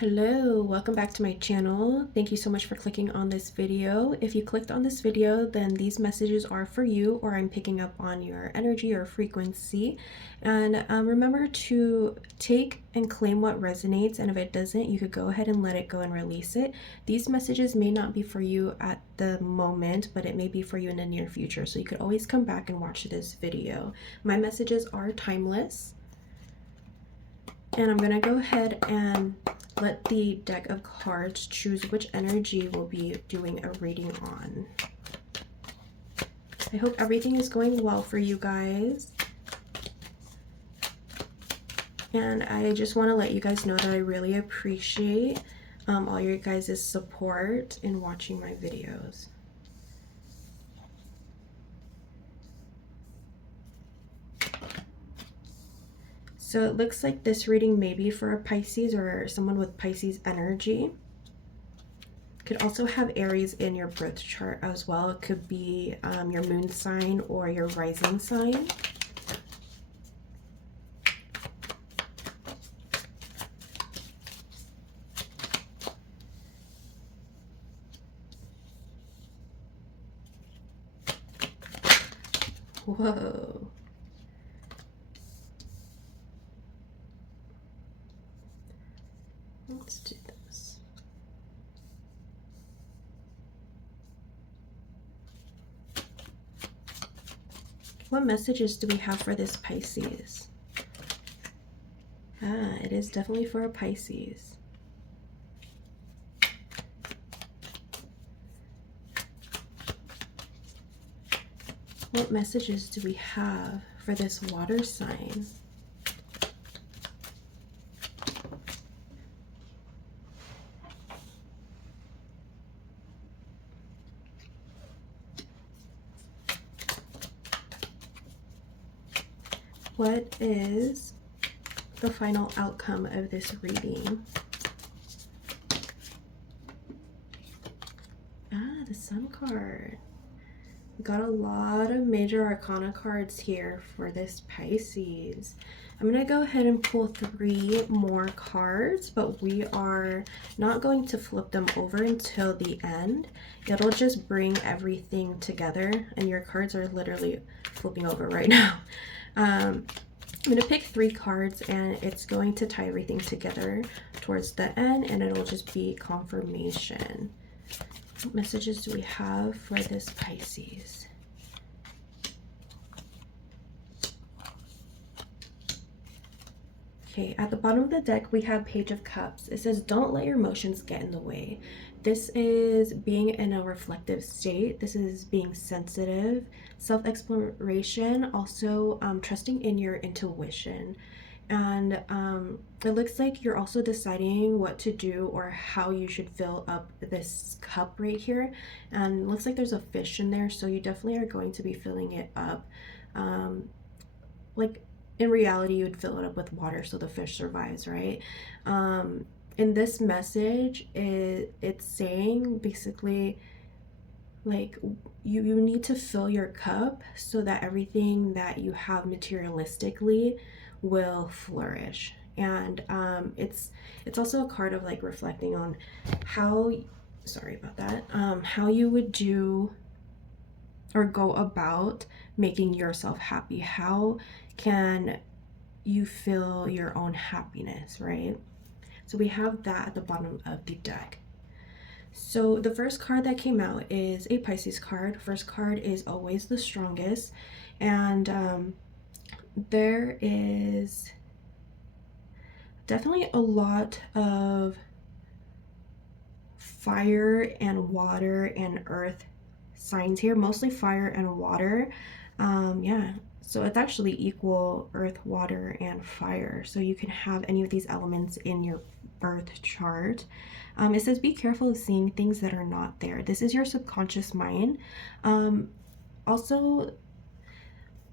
Hello, welcome back to my channel. Thank you so much for clicking on this video. If you clicked on this video, then these messages are for you, or I'm picking up on your energy or frequency. And remember to take and claim what resonates, and if it doesn't, you could go ahead and let it go and release it. These messages may not be for you at the moment, but it may be for you in the near future, so you could always come back and watch this video. My messages are timeless. And I'm gonna go ahead and let the deck of cards choose which energy we'll be doing a reading on. I hope everything is going well for you guys. And I just want to let you guys know that I really appreciate all your guys' support in watching my videos. So it looks like this reading may be for a Pisces or someone with Pisces energy. Could also have Aries in your birth chart as well. It could be your moon sign or your rising sign. Whoa. Let's do this. What messages do we have for this Pisces? It is definitely for a Pisces. What messages do we have for this water sign? What is the final outcome of this reading? The Sun card. We got a lot of major arcana cards here for this Pisces. I'm going to go ahead and pull 3 more cards, but we are not going to flip them over until the end. It'll just bring everything together, and your cards are literally flipping over right now. I'm going to pick 3 cards, and it's going to tie everything together towards the end, and it'll just be confirmation. What messages do we have for this Pisces? Okay, at the bottom of the deck, we have Page of Cups. It says, don't let your emotions get in the way. This is being in a reflective state. This is being sensitive, self-exploration, also trusting in your intuition. And it looks like you're also deciding what to do or how you should fill up this cup right here. And it looks like there's a fish in there, so you definitely are going to be filling it up. Like in reality, you would fill it up with water so the fish survives, right? In this message, it's saying basically like you need to fill your cup so that everything that you have materialistically will flourish. And it's also a card of like reflecting on how, sorry about that, how you would do or go about making yourself happy. How can you feel your own happiness, right? So we have that at the bottom of the deck. So the first card that came out is a Pisces card. First card is always the strongest, and there is definitely a lot of fire and water and earth signs here, mostly fire and water. Yeah, so it's actually equal earth, water, and fire. So you can have any of these elements in your birth chart. It says be careful of seeing things that are not there. This is your subconscious mind. Also,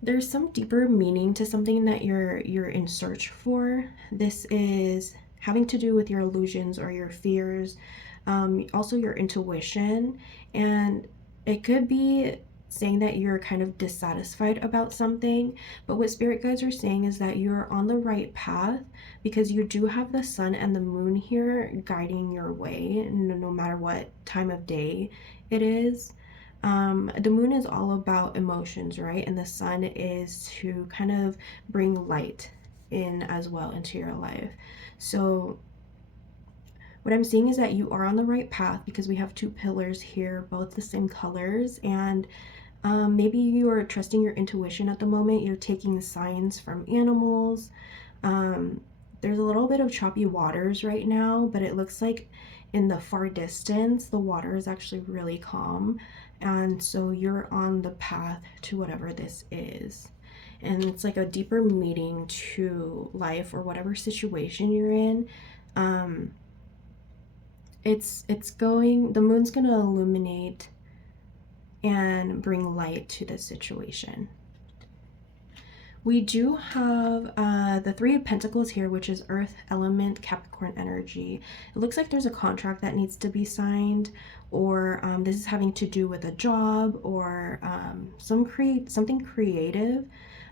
there's some deeper meaning to something that you're in search for. This is having to do with your illusions or your fears, also your intuition, and it could be saying that you're kind of dissatisfied about something, but what spirit guides are saying is that you're on the right path because you do have the sun and the moon here guiding your way, no matter what time of day it is. The moon is all about emotions, right? And the sun is to kind of bring light in as well into your life. So what I'm seeing is that you are on the right path because we have two pillars here, both the same colors, and maybe you are trusting your intuition at the moment. You're taking signs from animals. Um, there's a little bit of choppy waters right now, but it looks like in the far distance, the water is actually really calm. And so you're on the path to whatever this is. And it's like a deeper meaning to life or whatever situation you're in. Um, it's going, the moon's going to illuminate and bring light to the situation. We do have the Three of Pentacles here, which is Earth, Element, Capricorn energy. It looks like there's a contract that needs to be signed, or this is having to do with a job or something creative,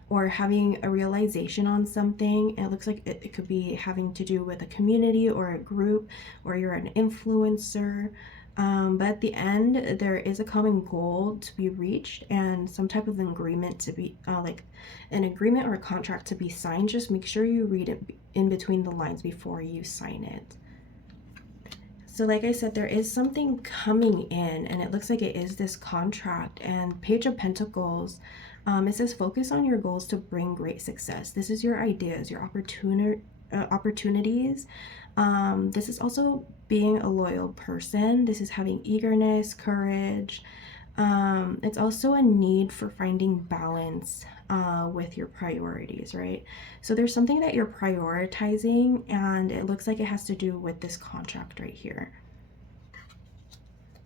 or having a realization on something. It looks like it could be having to do with a community or a group, or you're an influencer. But at the end, there is a common goal to be reached and some type of agreement to be, like an agreement or a contract to be signed. Just make sure you read it in between the lines before you sign it. So like I said, there is something coming in, and it looks like it is this contract. And Page of Pentacles, it says focus on your goals to bring great success. This is your ideas, your opportunities. This is also being a loyal person. This is having eagerness, courage. It's also a need for finding balance with your priorities, right? So there's something that you're prioritizing, and it looks like it has to do with this contract right here.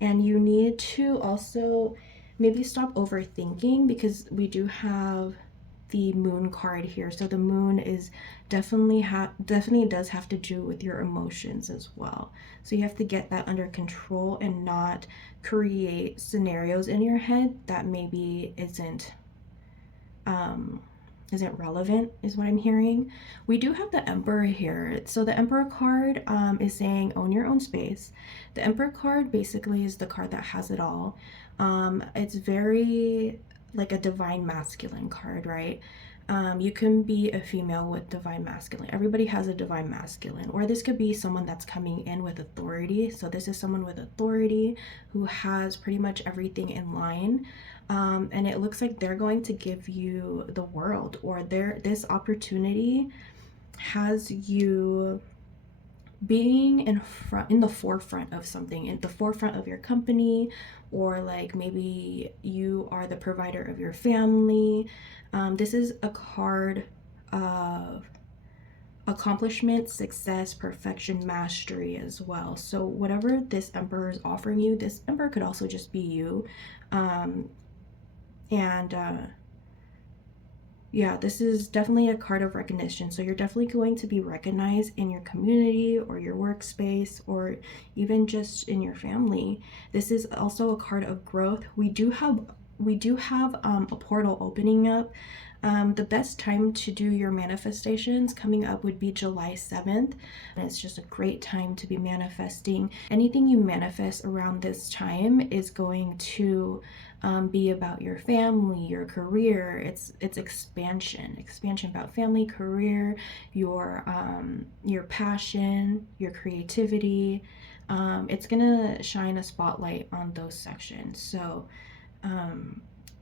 And you need to also maybe stop overthinking, because we do have the moon card here. So the moon is definitely does have to do with your emotions as well. So you have to get that under control and not create scenarios in your head that maybe isn't relevant, is what I'm hearing. We do have the Emperor here. So the Emperor card is saying own your own space. The Emperor card basically is the card that has it all. It's very like a divine masculine card, right? You can be a female with divine masculine. Everybody has a divine masculine. Or this could be someone that's coming in with authority. So this is someone with authority who has pretty much everything in line. And it looks like they're going to give you the world, or this opportunity has you being in the forefront of something, in the forefront of your company, or like maybe you are the provider of your family. This is a card of accomplishment, success, perfection, mastery as well. So whatever this Emperor is offering you, this Emperor could also just be you. Yeah, this is definitely a card of recognition. So you're definitely going to be recognized in your community or your workspace, or even just in your family. This is also a card of growth. We do have a portal opening up. The best time to do your manifestations coming up would be July 7th. And it's just a great time to be manifesting. Anything you manifest around this time is going to be about your family, your career. It's expansion about family, career, your passion, your creativity. It's gonna shine a spotlight on those sections. So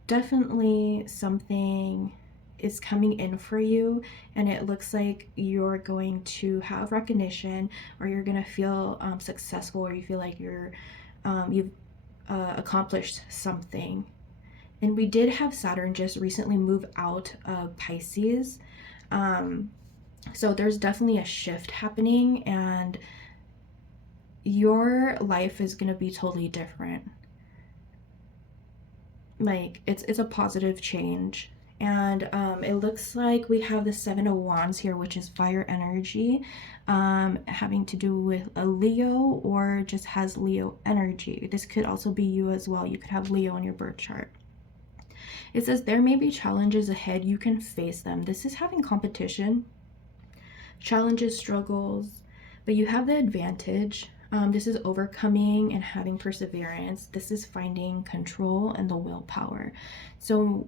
definitely something is coming in for you, and it looks like you're going to have recognition, or you're gonna feel successful, or you feel like you've accomplished something. And we did have Saturn just recently move out of Pisces. So there's definitely a shift happening, and your life is going to be totally different. Like it's a positive change. And it looks like we have the Seven of Wands here, which is fire energy, having to do with a Leo, or just has Leo energy. This could also be you as well. You could have Leo in your birth chart. It says there may be challenges ahead. You can face them. This is having competition, challenges, struggles, but you have the advantage. This is overcoming and having perseverance. This is finding control and the willpower. So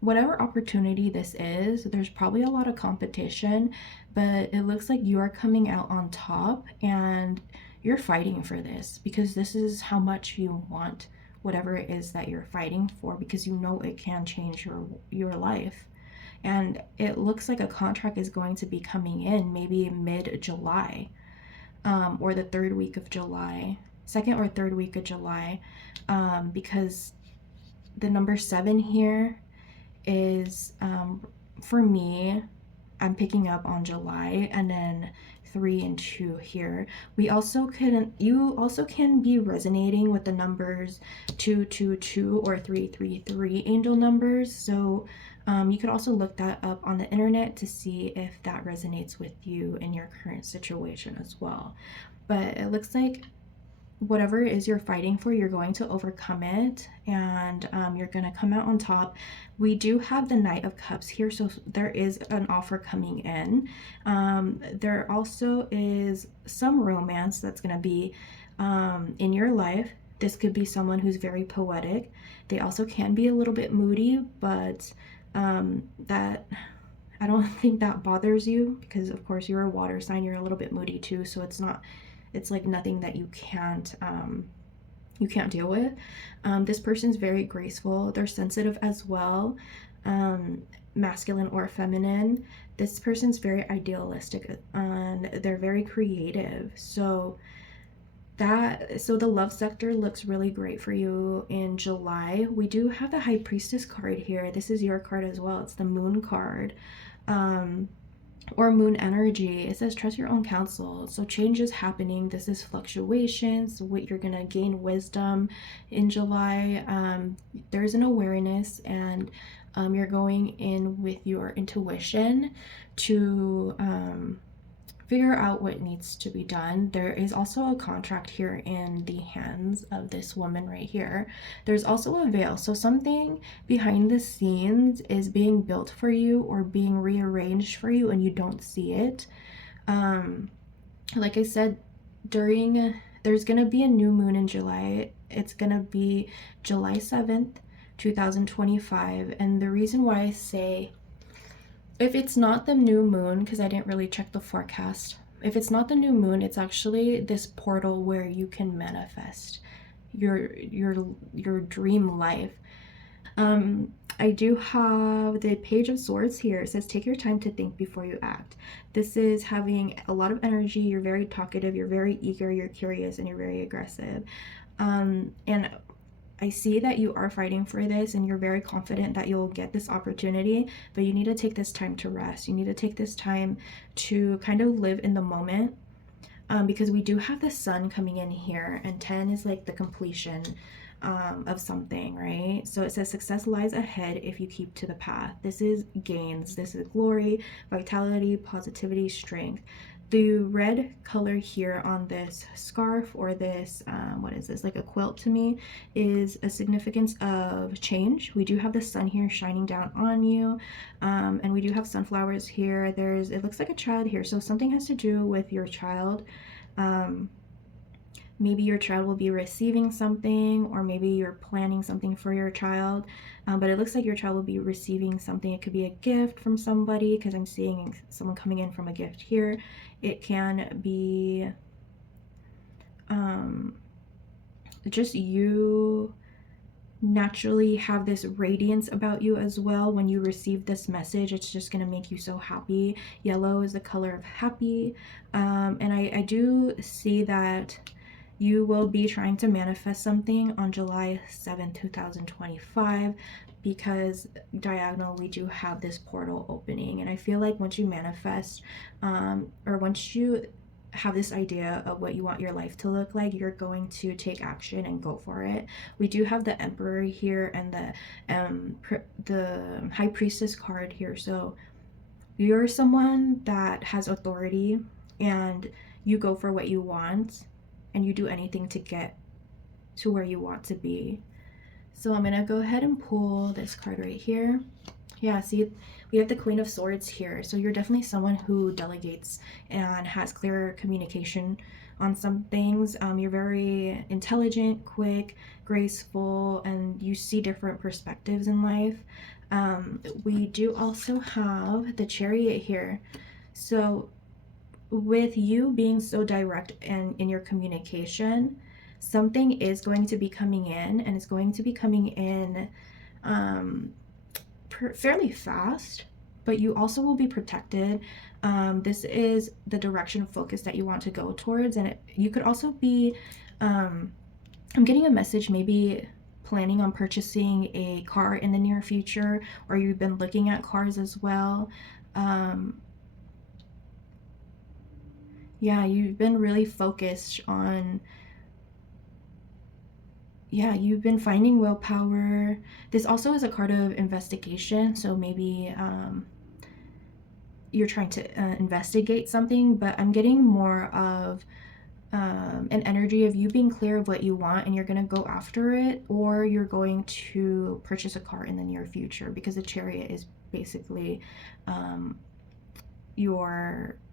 whatever opportunity this is, there's probably a lot of competition, but it looks like you are coming out on top and you're fighting for this because this is how much you want whatever it is that you're fighting for, because you know it can change your life. And it looks like a contract is going to be coming in maybe mid-July, or the third week of July, second or third week of July, because the number 7 here is, for me, I'm picking up on July, and then 3 and 2 here. You also can be resonating with the numbers 222 or 333 angel numbers. So you could also look that up on the internet to see if that resonates with you in your current situation as well. But it looks like whatever it is you're fighting for, you're going to overcome it, and you're going to come out on top. We do have the Knight of Cups here, so there is an offer coming in. There also is some romance that's going to be in your life. This could be someone who's very poetic. They also can be a little bit moody, but that I don't think that bothers you, because of course you're a water sign, you're a little bit moody too, so it's like nothing that you can't deal with. This person's very graceful. They're sensitive as well, masculine or feminine. This person's very idealistic and they're very creative. So the love sector looks really great for you in July. We do have the High Priestess card here. This is your card as well. It's the Moon card. Or moon energy. It says trust your own counsel. So change is happening. This is fluctuations. You're gonna gain wisdom in July. There's an awareness, and you're going in with your intuition to figure out what needs to be done. There is also a contract here in the hands of this woman right here. There's also a veil. So something behind the scenes is being built for you or being rearranged for you, and you don't see it. Like I said, there's gonna be a new moon in July. It's gonna be July 7th, 2025. And the reason why I say, if it's not the new moon, because I didn't really check the forecast, if it's not the new moon, it's actually this portal where you can manifest your dream life. I do have the Page of Swords here. It says take your time to think before you act. This is having a lot of energy. You're very talkative, you're very eager, you're curious, and you're very aggressive. And I see that you are fighting for this and you're very confident that you'll get this opportunity, but you need to take this time to rest. You need to take this time to kind of live in the moment, because we do have the Sun coming in here, and 10 is like the completion of something, right? So it says success lies ahead if you keep to the path. This is gains. This is glory, vitality, positivity, strength. The red color here on this scarf, or this, what is this, like a quilt to me, is a significance of change. We do have the sun here shining down on you, and we do have sunflowers here. It looks like a child here, so something has to do with your child. Maybe your child will be receiving something, or maybe you're planning something for your child, but it looks like your child will be receiving something. It could be a gift from somebody, because I'm seeing someone coming in from a gift here. It can be just you naturally have this radiance about you as well. When you receive this message, it's just going to make you so happy. Yellow is the color of happy, and I do see that you will be trying to manifest something on July 7th, 2025, because diagonal, we do have this portal opening. And I feel like once you manifest, or once you have this idea of what you want your life to look like, you're going to take action and go for it. We do have the Emperor here and the High Priestess card here. So you're someone that has authority, and you go for what you want, and you do anything to get to where you want to be. So I'm going to go ahead and pull this card right here. Yeah, see, we have the Queen of Swords here. So you're definitely someone who delegates and has clear communication on some things. You're very intelligent, quick, graceful, and you see different perspectives in life. We do also have the Chariot here. So with you being so direct and in your communication, something is going to be coming in, and it's going to be coming in um, fairly fast, but you also will be protected. This is the direction of focus that you want to go towards, and you could also be, I'm getting a message, maybe planning on purchasing a car in the near future, or you've been looking at cars as well. Yeah, you've been really focused on, yeah, you've been finding willpower. This also is a card of investigation, so maybe you're trying to investigate something, but I'm getting more of an energy of you being clear of what you want and you're going to go after it, or you're going to purchase a car in the near future, because the Chariot is basically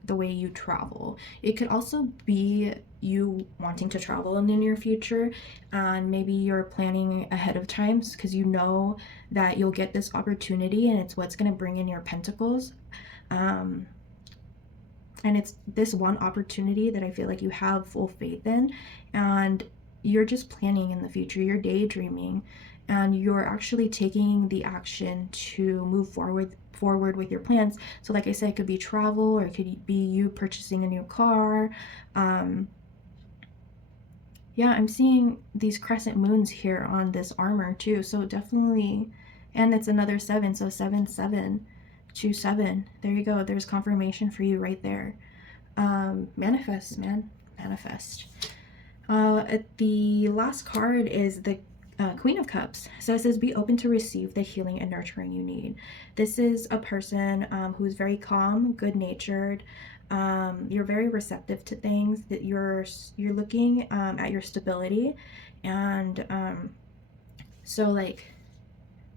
the way you travel. It could also be you wanting to travel in the near future, and maybe you're planning ahead of time because you know that you'll get this opportunity and it's what's going to bring in your pentacles. And it's this one opportunity that I feel like you have full faith in, and you're just planning in the future, you're daydreaming, and you're actually taking the action to move forward with your plans. So like I said, it could be travel, or it could be you purchasing a new car. Yeah, I'm seeing these crescent moons here on this armor too, so definitely. And it's another 7, so 7 7 2 7. There you go, there's confirmation for you right there. Manifest, man, manifest. The last card is the Queen of Cups. So it says, be open to receive the healing and nurturing you need. This is a person who's very calm, good-natured. You're very receptive to things, that you're looking at your stability. And so like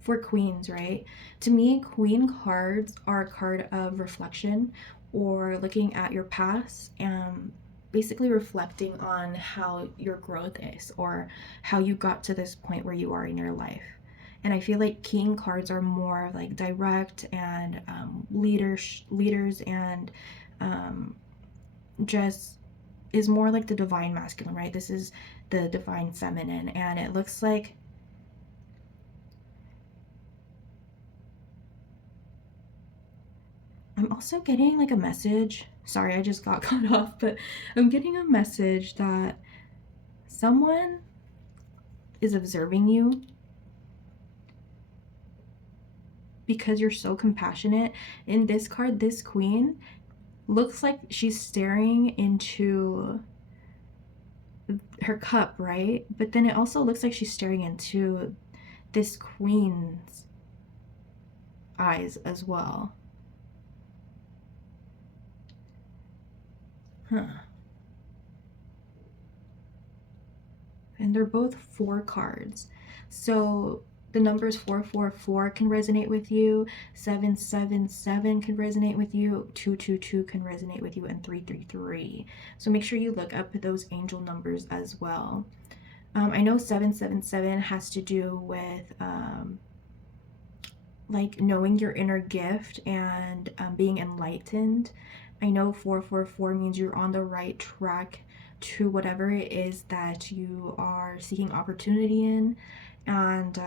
for queens, right? To me, queen cards are a card of reflection, or looking at your past and basically reflecting on how your growth is, or how you got to this point where you are in your life. And I feel like king cards are more like direct and leaders, and just is more like the divine masculine, right? This is the divine feminine, and it looks like I'm also getting like a message. Sorry, I just got cut off, but I'm getting a message that someone is observing you because you're so compassionate. In this card, this queen looks like she's staring into her cup, right? But then it also looks like she's staring into this queen's eyes as well. Huh. And they're both 4 cards. So the numbers 444 can resonate with you, 777 can resonate with you, 222 can resonate with you, and 333. So make sure you look up those angel numbers as well. I know 777 has to do with like knowing your inner gift and being enlightened. I know 444 means you're on the right track to whatever it is that you are seeking opportunity in. And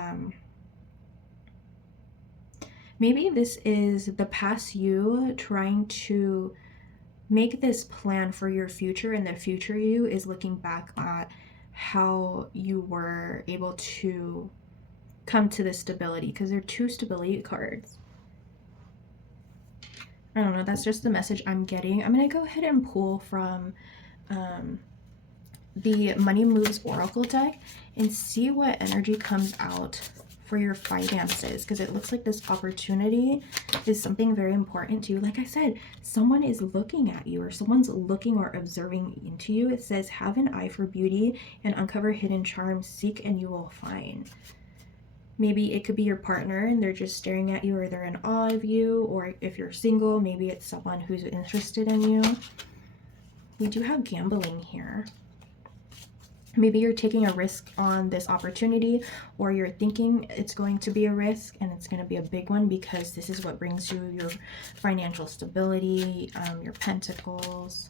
maybe this is the past you trying to make this plan for your future, and the future you is looking back at how you were able to come to this stability, because they're 2 stability cards. I don't know, that's just the message I'm getting. I'm going to go ahead and pull from the Money Moves Oracle deck and see what energy comes out for your finances, because it looks like this opportunity is something very important to you. Like I said, someone is looking at you, or someone's looking or observing into you. It says, have an eye for beauty and uncover hidden charms, seek and you will find. Maybe it could be your partner and they're just staring at you, or they're in awe of you. Or if you're single, maybe it's someone who's interested in you. We do have gambling here. Maybe you're taking a risk on this opportunity, or you're thinking it's going to be a risk and it's going to be a big one, because this is what brings you your financial stability, your pentacles,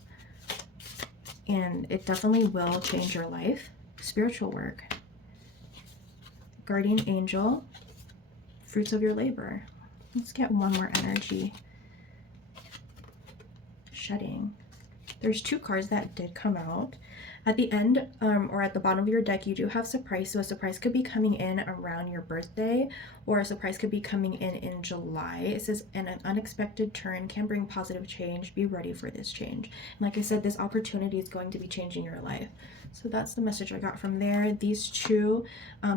and it definitely will change your life. Spiritual work, guardian angel, fruits of your labor. Let's get one more energy. Shedding. There's 2 cards that did come out. At the end, or at the bottom of your deck, you do have surprise. So a surprise could be coming in around your birthday, or a surprise could be coming in July. It says, an unexpected turn can bring positive change. Be ready for this change. And like I said, this opportunity is going to be changing your life. So that's the message I got from there. These 2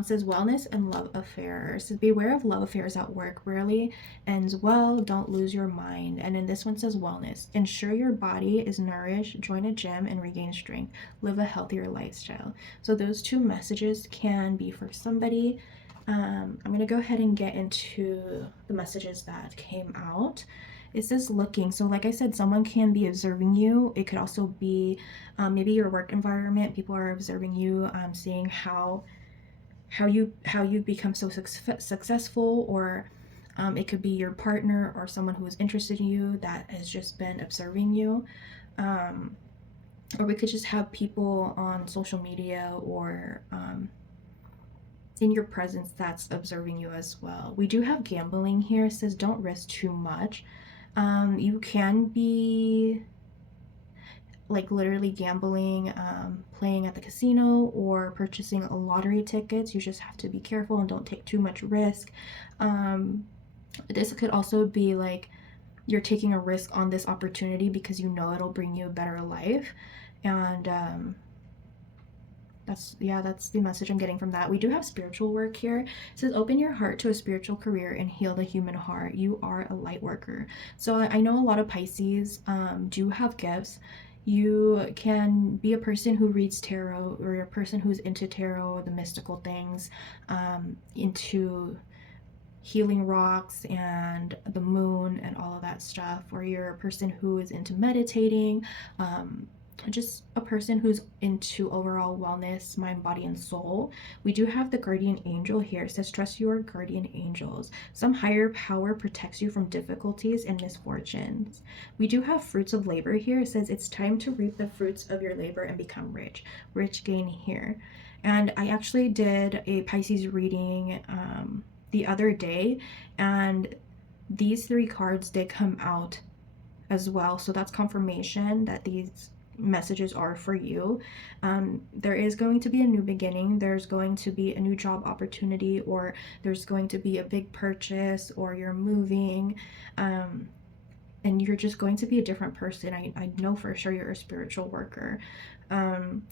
says wellness and love affairs. It says beware of love affairs at work. Rarely ends well. Don't lose your mind. And then this one says wellness. Ensure your body is nourished. Join a gym and regain strength. Live a healthier lifestyle. So those 2 messages can be for somebody. I'm going to go ahead and get into the messages that came out. It says looking. So like I said, someone can be observing you. It could also be maybe your work environment. People are observing you, seeing how you become so successful, or it could be your partner or someone who is interested in you that has just been observing you. Or we could just have people on social media, or in your presence that's observing you as well. We do have gambling here. It says don't risk too much. You can be like literally gambling, playing at the casino, or purchasing a lottery tickets. You just have to be careful and don't take too much risk. This could also be like you're taking a risk on this opportunity because you know it'll bring you a better life. And that's the message I'm getting from that. We do have spiritual work here. It says open your heart to a spiritual career and heal the human heart. You are a light worker. So I know a lot of Pisces do have gifts. You can be a person who reads tarot, or a person who's into tarot, the mystical things, into healing rocks and the moon and all of that stuff, or you're a person who is into meditating, just a person who's into overall wellness, mind, body, and soul. We do have the guardian angel here. It says trust your guardian angels. Some higher power protects you from difficulties and misfortunes. We do have fruits of labor here. It says it's time to reap the fruits of your labor and become rich. Rich gain here. And I actually did a Pisces reading the other day, and these 3 cards did come out as well. So that's confirmation that these messages are for you. There is going to be a new beginning. There's going to be a new job opportunity, or there's going to be a big purchase, or you're moving, and you're just going to be a different person. I know for sure you're a spiritual worker.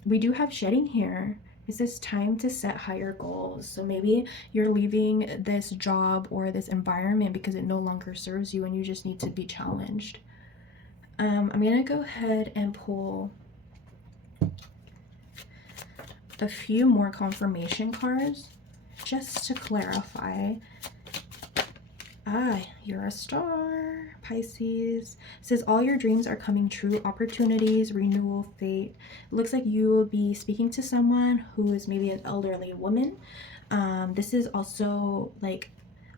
We do have shedding here. Is this time to set higher goals? So maybe you're leaving this job or this environment because it no longer serves you and you just need to be challenged. I'm going to go ahead and pull a few more confirmation cards just to clarify. You're a star, Pisces. It says all your dreams are coming true. Opportunities, renewal, fate. It looks like you will be speaking to someone who is maybe an elderly woman. This is also like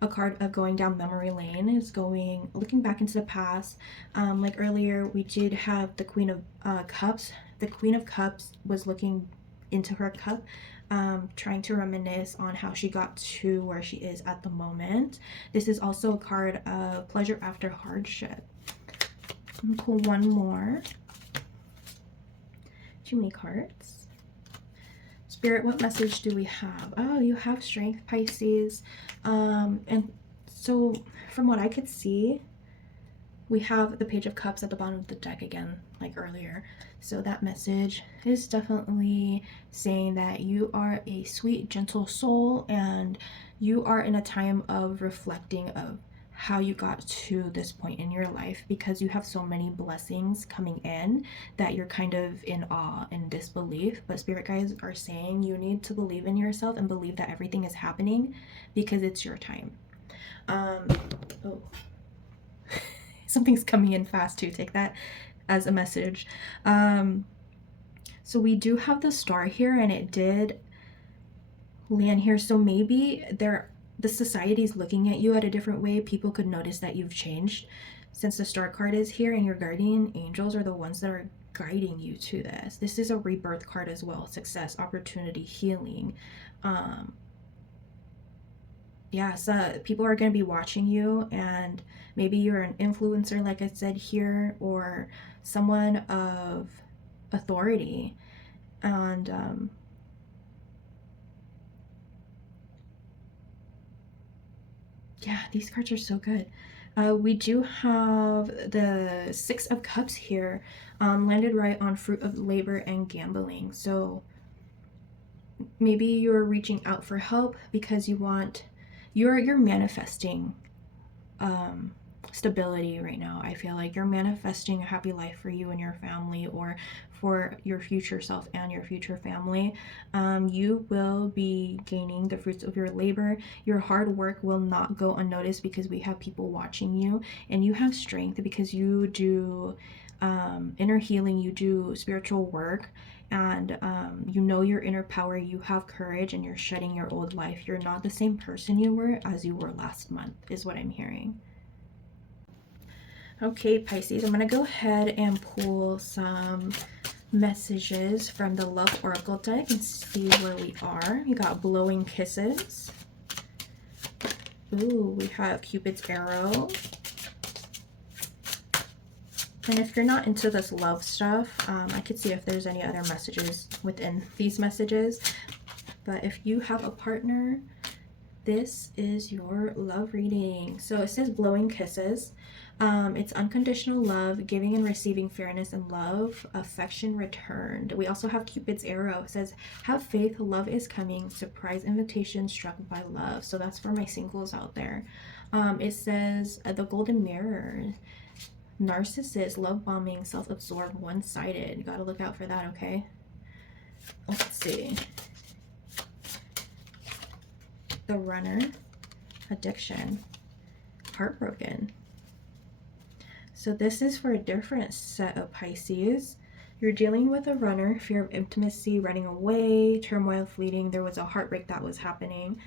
a card of going down memory lane. Is looking back into the past. Like earlier, we did have the Queen of Cups. The Queen of Cups was looking into her cup, trying to reminisce on how she got to where she is at the moment. This is also a card of pleasure after hardship. I'm gonna pull one more. Too many cards. Spirit, what message do we have? Oh, you have strength, Pisces. And so from what I could see, we have the Page of Cups at the bottom of the deck again, like earlier. So that message is definitely saying that you are a sweet, gentle soul, and you are in a time of reflecting of how you got to this point in your life, because you have so many blessings coming in that you're kind of in awe and disbelief. But spirit guides are saying you need to believe in yourself and believe that everything is happening because it's your time. Oh, something's coming in fast too. Take that as a message. So we do have the star here, and it did land here. So maybe the society is looking at you at a different way. People could notice that you've changed since the star card is here, and your guardian angels are the ones that are guiding you to this. This is a rebirth card as well. Success, opportunity, healing. Yeah, so people are going to be watching you, and maybe you're an influencer, like I said here, or someone of authority. And yeah, these cards are so good. We do have the Six of Cups here, landed right on fruit of labor and gambling. So maybe you're reaching out for help because you're manifesting stability right now. I feel like you're manifesting a happy life for you and your family, or for your future self and your future family. You will be gaining the fruits of your labor. Your hard work will not go unnoticed because we have people watching you, and you have strength because you do inner healing, you do spiritual work, and you know your inner power, you have courage, and you're shedding your old life. You're not the same person you were as you were last month, is what I'm hearing. Okay, Pisces, I'm going to go ahead and pull some messages from the Love Oracle deck and see where we are. You got Blowing Kisses. Ooh, we have Cupid's Arrow. And if you're not into this love stuff, I could see if there's any other messages within these messages. But if you have a partner, this is your love reading. So it says Blowing Kisses. It's unconditional love, giving and receiving fairness and love, affection returned. We also have Cupid's Arrow. It says, have faith, love is coming, surprise invitation struck by love. So that's for my singles out there. It says the Golden Mirror, narcissist, love bombing, self-absorbed, one-sided. You gotta look out for that, okay? Let's see. The Runner, addiction, heartbroken. So this is for a different set of Pisces. You're dealing with a runner, fear of intimacy, running away, turmoil, fleeting. There was a heartbreak that was happening.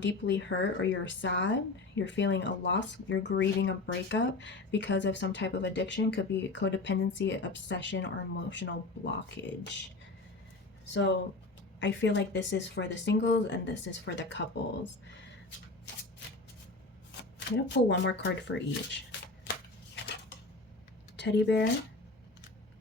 Deeply hurt, or you're sad, you're feeling a loss, you're grieving a breakup because of some type of addiction. Could be codependency, obsession, or emotional blockage. So I feel like this is for the singles and this is for the couples. I'm going to pull one more card for each. Teddy bear.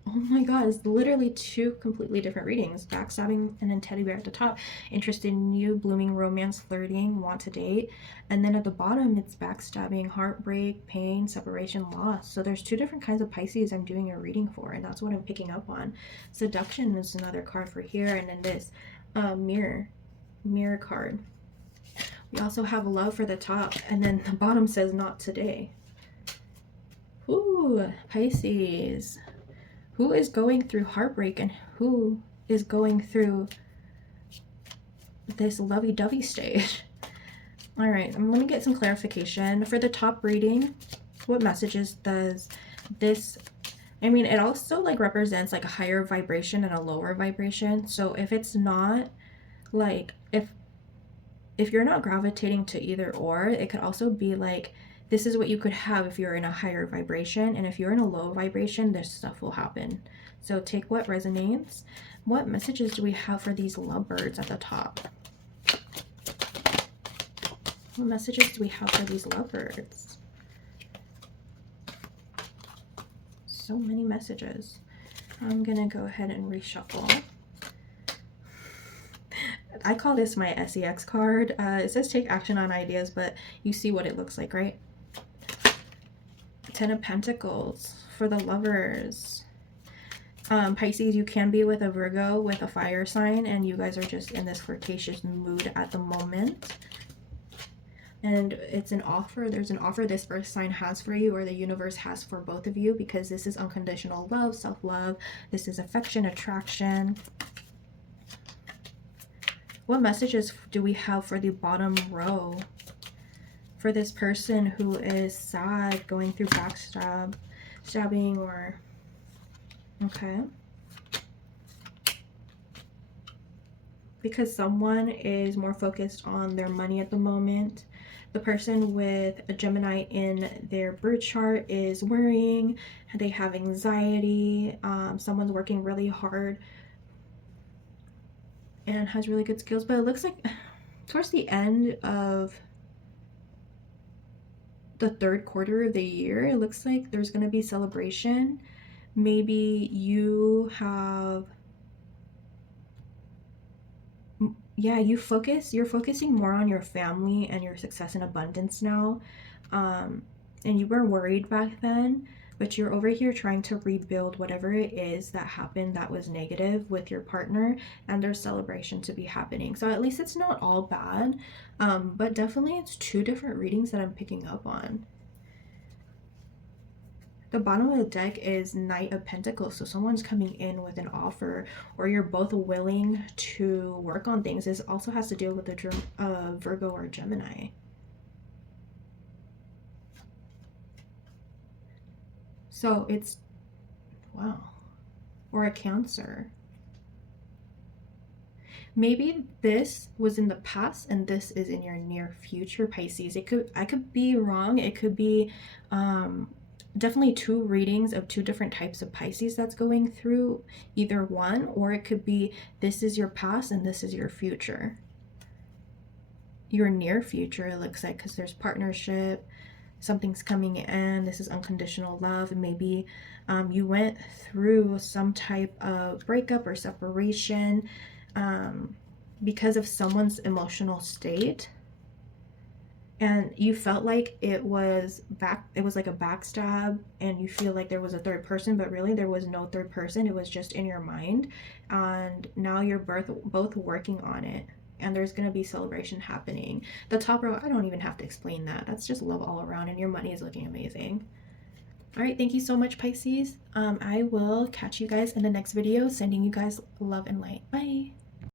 Oh my god, it's literally two completely different readings. Backstabbing and then teddy bear at the top. Interested in you, blooming romance, flirting, want to date. And then at the bottom, it's backstabbing, heartbreak, pain, separation, loss. So there's two different kinds of Pisces I'm doing a reading for, and that's what I'm picking up on. Seduction is another card for here, and then this mirror card. We also have love for the top, and then the bottom says not today. Ooh, Pisces. Who is going through heartbreak and who is going through this lovey-dovey stage? All right, let me get some clarification. For the top reading, what messages does this... I mean, it also like represents like a higher vibration and a lower vibration. So if it's not like, if you're not gravitating to either or, it could also be like, this is what you could have if you're in a higher vibration, and if you're in a low vibration, this stuff will happen. So take what resonates. What messages do we have for these lovebirds at the top? What messages do we have for these lovebirds? So many messages. I'm gonna go ahead and reshuffle. I call this my SEX card. It says take action on ideas, but you see what it looks like, right? Ten of Pentacles for the lovers. Pisces, you can be with a Virgo, with a fire sign, and you guys are just in this flirtatious mood at the moment. and it's an offer. There's an offer this earth sign has for you, or the universe has for both of you, because this is unconditional love, self-love. This is affection, attraction. What messages do we have for the bottom row? For this person who is sad, going through stabbing, or... Okay. Because someone is more focused on their money at the moment. The person with a Gemini in their birth chart is worrying. They have anxiety. Someone's working really hard and has really good skills. But it looks like towards the end of the third quarter of the year, it looks like there's going to be celebration. Maybe you have... Yeah, you're focusing more on your family and your success and abundance now. And you were worried back then, but you're over here trying to rebuild whatever it is that happened that was negative with your partner, and there's celebration to be happening. So at least it's not all bad, but definitely it's two different readings that I'm picking up on. The bottom of the deck is Knight of Pentacles, so someone's coming in with an offer, or you're both willing to work on things. This also has to deal with the Virgo or Gemini. So it's, wow, or a Cancer. Maybe this was in the past and this is in your near future, Pisces. I could be wrong. It could be definitely two readings of two different types of Pisces that's going through either one, or it could be this is your past and this is your future. Your near future, it looks like, because there's partnership, something's coming in, this is unconditional love, and maybe you went through some type of breakup or separation because of someone's emotional state, and you felt like it was like a backstab, and you feel like there was a third person, but really there was no third person. It was just in your mind, and now you're both working on it, and there's going to be celebration happening. The top row, I don't even have to explain that. That's just love all around, and your money is looking amazing. All right, thank you so much, Pisces. I will catch you guys in the next video, sending you guys love and light. Bye.